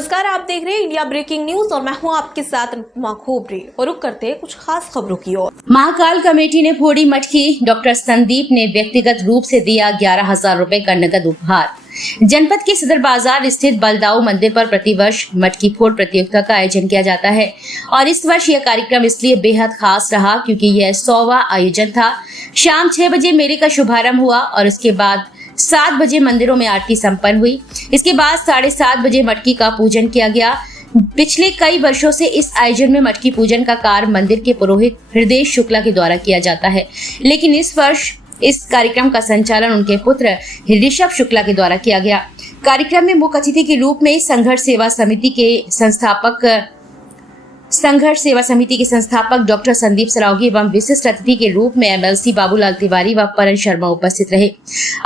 नमस्कार, आप देख रहे हैं इंडिया ब्रेकिंग न्यूज और मैं हूं आपके साथ खोबरे और रुक करते हैं कुछ खास खबरों की ओर। महाकाल कमेटी ने फोड़ी मटकी। डॉक्टर संदीप ने व्यक्तिगत रूप से दिया 11,000 रुपए का नकद उपहार। जनपद के सदर बाजार स्थित बलदाऊ मंदिर पर प्रतिवर्ष मटकी फोड़ प्रतियोगिता का आयोजन किया जाता है और इस वर्ष यह कार्यक्रम इसलिए बेहद खास रहा क्योंकि यह 100वां आयोजन था। शाम 6 बजे मेले का शुभारंभ हुआ और उसके बाद 7 बजे मंदिरों में आरती संपन्न हुई। इसके बाद 7:30 बजे मटकी का पूजन किया गया। पिछले कई वर्षों से इस आयोजन में मटकी पूजन का कार्य मंदिर के पुरोहित हृदय शुक्ला के द्वारा किया जाता है, लेकिन इस वर्ष इस कार्यक्रम का संचालन उनके पुत्र ऋषभ शुक्ला के द्वारा किया गया। कार्यक्रम में मुख्य अतिथि के रूप में संघर्ष सेवा समिति के संस्थापक डॉक्टर संदीप सरावगी एवं विशिष्ट अतिथि के रूप में MLC बाबूलाल तिवारी व परन शर्मा उपस्थित रहे।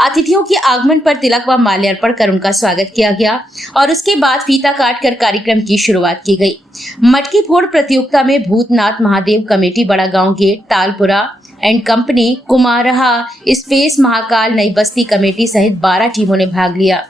अतिथियों के आगमन पर तिलक व माल्यार्पण कर उनका स्वागत किया गया और उसके बाद फीता काट कर कार्यक्रम की शुरुआत की गई। मटकी फोड़ प्रतियोगिता में Bhootnath Mahadev committee, Bada Gaon gate, Talpura and company, Kumarha space, Mahakal Nai Basti committee सहित 12 टीमों ने भाग लिया।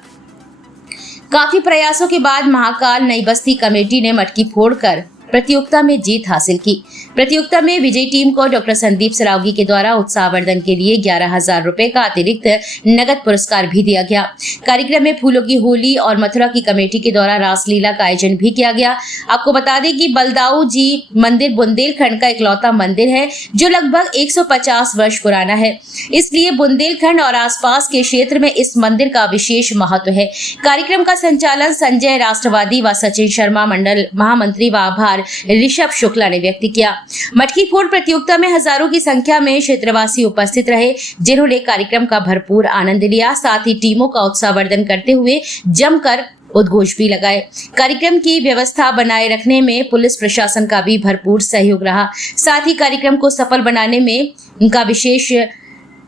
काफी प्रयासों के बाद महाकाल नई बस्ती कमेटी ने मटकी फोड़कर प्रतियोगिता में जीत हासिल की। प्रतियोगिता में विजयी टीम को डॉक्टर संदीप सरावगी के द्वारा उत्साहवर्धन के लिए 11,000 रुपए का अतिरिक्त नगद पुरस्कार भी दिया गया। कार्यक्रम में फूलों की होली और मथुरा की कमेटी के द्वारा रासलीला का आयोजन भी किया गया। आपको बता दें कि बलदाऊ जी मंदिर बुंदेलखंड का इकलौता मंदिर है जो लगभग 150 वर्ष पुराना है, इसलिए बुंदेलखंड और आसपास के क्षेत्र में इस मंदिर का विशेष महत्व है। कार्यक्रम का संचालन संजय राष्ट्रवादी व सचिन शर्मा मंडल महामंत्री व आभार ऋषभ शुक्ला ने व्यक्त किया। मटकी फोड़ प्रतियोगिता में हजारों की संख्या में क्षेत्रवासी उपस्थित रहे, जिन्होंने कार्यक्रम का भरपूर आनंद लिया। साथ ही टीमों का उत्साहवर्धन करते हुए जमकर उद्घोष भी लगाए। कार्यक्रम की व्यवस्था बनाए रखने में पुलिस प्रशासन का भी भरपूर सहयोग रहा। साथ ही कार्यक्रम को सफल बनाने में उनका विशेष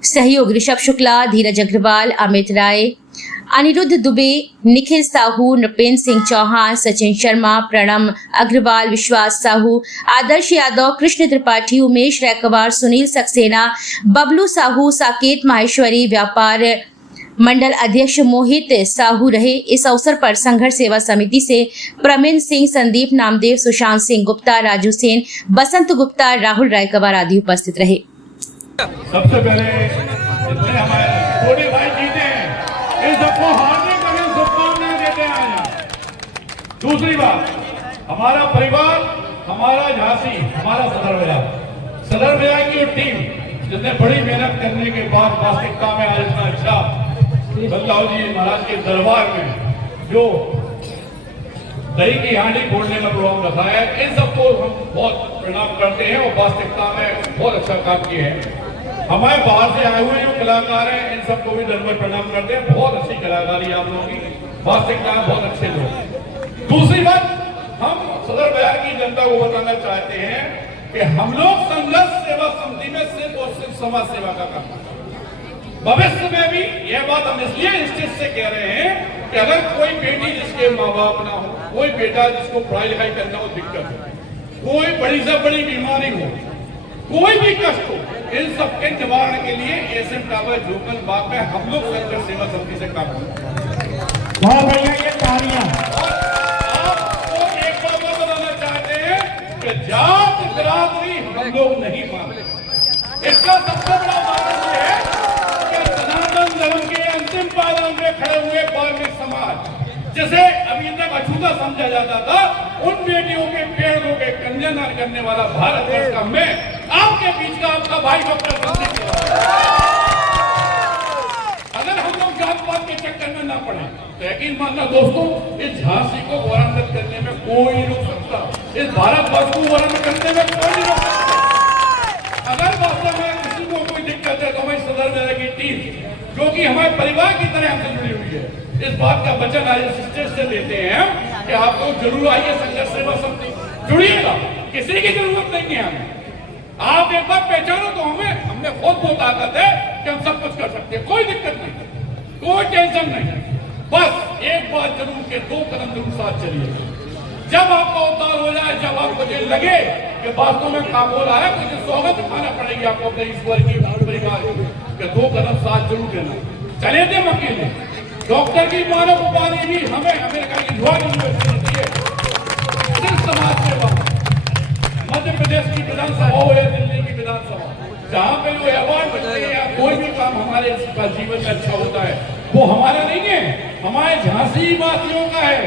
सहयोग ऋषभ शुक्ला, धीरज अग्रवाल, अमित राय, अनिरुद्ध दुबे, निखिल साहू, नृपेंद्र सिंह चौहान, सचिन शर्मा, प्रणम अग्रवाल, विश्वास साहू, आदर्श यादव, कृष्ण त्रिपाठी, उमेश रैकवार, सुनील सक्सेना, बबलू साहू, साकेत माहेश्वरी, व्यापार मंडल अध्यक्ष मोहित साहू रहे। इस अवसर पर संघर्ष सेवा समिति से प्रमिन सिंह, संदीप नामदेव, सुशांत सिंह गुप्ता, राजू सेन, बसंत गुप्ता, राहुल रायकवार आदि उपस्थित रहे। सबसे पहले हमारे छोटे भाई जीते हैं, इन सबको हार्दिक शुभकामनाएं देते हैं। दूसरी बात, हमारा परिवार, हमारा झांसी, हमारा सदर बाजार की टीम जिसने बड़ी मेहनत करने के बाद वास्तविकता में आज इतना अच्छा बलदाऊ जी महाराज के दरबार में जो दही की हांडी फोड़ने का प्रोग्राम रखा है, इन सबको हम बहुत प्रणाम करते हैं और वास्तविकता में बहुत अच्छा काम किए हैं। हमारे बाहर से आए हुए जो कलाकार हैं, इन सबको भी दंडवत प्रणाम करते हैं। बहुत अच्छी कलाकारी आप लोगों की, वास्तविकता में बहुत अच्छे लोग। दूसरी बात, हम सदर बाजार की जनता को बताना चाहते हैं कि हम लोग संघर्ष सेवा समिति में सिर्फ और सिर्फ समाज सेवा का काम करते हैं। भविष्य में भी यह बात हम इसलिए स्टेज से कह रहे हैं कि अगर कोई बेटी जिसके माँ बाप ना हो, कोई बेटा जिसको पढ़ाई लिखाई करना हो दिक्कत हो, कोई बड़ी से बड़ी बीमारी हो, कोई भी कष्ट हो, इन सबके निवारण के लिए एसएम टावर जोकल बाग में हम लोग संघर्ष सेवा समिति से काम करते हैं। बहुत बढ़िया ये कहानियां। आपको एक बात और बताना चाहते हैं कि जात बिरादरी हम लोग नहीं मानते। इसका सबसे बड़ा उदाहरण ये है कि सनातन धर्म के अंतिम पायदान में खड़े हुए धार्मिक समाज, जिसे अभी तक अछूता समझा जाता था, उन बेटियों के पेड़ों के कन्यादान करने वाला भारतवर्ष का मैं आपके बीच का आपका भाई डॉक्टर संदीप। अगर हम लोग जात पात के चक्कर में ना पड़े तो यकीन मानना दोस्तों, इस झांसी को गौरवान्वित करने में कोई नहीं रोक सकता, इस भारतवर्ष को गौरवान्वित करने में कोई नहीं रोक सकता। अगर वास्तव में किसी को कोई दिक्कत है तो हमारी सदर बाजार की टीम, जो कि हमारे परिवार की तरह हमसे जुड़ी हुई है, इस बात का वचन आज स्टेज से देते हैं कि आप लोग जरूर आइए, संघर्ष सेवा समिति जुड़िएगा। किसी की जरूरत नहीं है हमें, आप एक बार पहचानो तो हमने बहुत बहुत ताकत है कि हम सब कुछ कर सकते हैं। कोई दिक्कत नहीं, कोई टेंशन नहीं। बस एक बात जरूर के 2 कदम जरूर साथ चलिए। जब आपका उद्धार हो जाए, जब आपको ये लगे कि वास्तव में काम हो रहा है, मुझे स्वागत दिखाना पड़ेगी आपको अपने ईश्वर की परिवार के 2 कदम साथ जरूर देना। चले थे अकेले, डॉक्टर की मानव उपाधि भी हमें अमेरिका की युवा यूनिवर्सिटी समाज सेवा, मध्य प्रदेश की विधानसभा हो या दिल्ली की विधानसभा, जहाँ पे जो अवार्ड मिलते हैं या कोई भी काम हमारे का जीवन में अच्छा होता है, वो हमारा नहीं है, हमारे झांसी वासियों का है,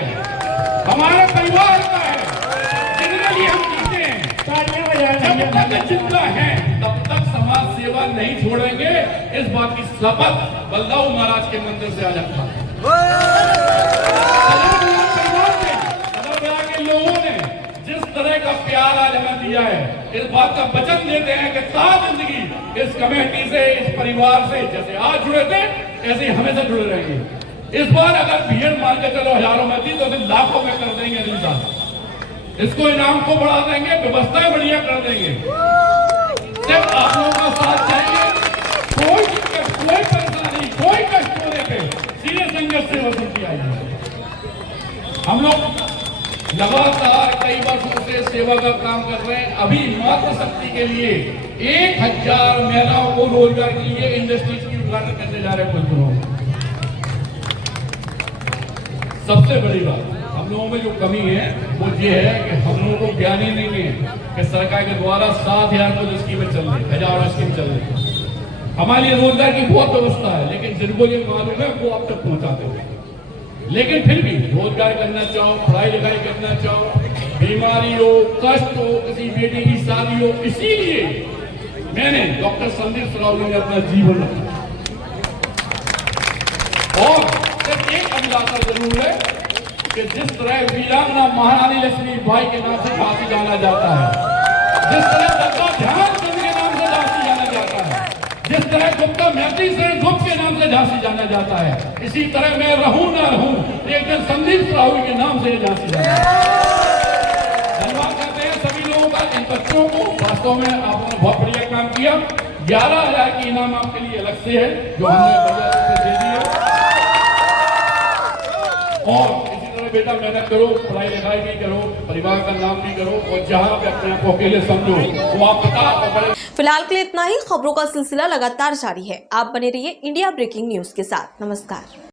हमारे परिवार का है, जिनके लिए हम जीते हैं। जब तक जिंदा हैं तब तक समाज सेवा नहीं छोड़ेंगे, इस बात की शपथ बल्लभ महाराज के मंदिर से आज रखा है। के लोगों ने जिस तरह का प्यार आज हमें दिया है, इस बात का वचन देते हैं कि सारी जिंदगी इस कमेटी से, इस परिवार से जैसे आज जुड़े थे ऐसे ही हमेशा जुड़े रहेंगे। इस बार अगर भीड़ मान के चलो हजारों में थी तो लाखों में कर देंगे इंसान, इसको इनाम को बढ़ा देंगे, व्यवस्थाएं बढ़िया कर देंगे। सिर्फ आप लोगों का साथ चाहिए, कोई दिक्कत, कोई परेशानी, कोई कष्ट होने पे सीधे संघर्ष से वसूल किया जाए। हम लोग लगातार कई वर्षों से सेवा का काम कर रहे हैं। अभी मातृशक्ति के लिए 1000 महिलाओं को रोजगार के लिए इंडस्ट्रीज की उद्घाटन करने जा रहे हैं कुछ दिनों में। सबसे बड़ी बात हम लोगों में जो कमी है वो ये है कि हम लोगों को ज्ञान ही नहीं है कि सरकार के द्वारा 7000 को स्कीमें चल रही, 1000 स्कीम चल रही। हमारे लिए रोजगार की बहुत व्यवस्था है, लेकिन जिनको ये मालूम है वो अब तक पहुंचाते हुए, लेकिन फिर भी रोजगार करना चाहो, पढ़ाई लिखाई करना चाहो, बीमारी हो, कष्ट हो, किसी बेटी की शादी हो, इसीलिए मैंने डॉक्टर संदीप सरावगी ने अपना जीवन रखा। और सिर्फ एक अभिलाषा जरूर है कि जिस तरह वीरांगना महारानी लक्ष्मीबाई के नाम से झांसी जाना जाता है, जिस तरह डॉक्टर ध्यानचंद के नाम से झांसी जाना जाता है, जिस तरह गुप्ता महती से गुप्त के नाम से झांसी जाना जाता है, इसी तरह मैं रहूं ना रहूं एक दिन संदीप सरावगी के नाम से झांसी जाना। धन्यवाद करते हैं सभी लोगों का, इन बच्चों को। वास्तव में आपने बहुत बढ़िया काम किया। 11,000 की इनाम आपके लिए अलग से है जो हमने बजट से दे दिया। और इसी तरह बेटा मेहनत करो, पढ़ाई लिखाई भी करो, परिवार का नाम भी करो, और जहाँ पे अपने आप को अकेले समझो वो आप बता। फिलहाल के लिए इतना ही। खबरों का सिलसिला लगातार जारी है। आप बने रहिए इंडिया ब्रेकिंग न्यूज के साथ। नमस्कार।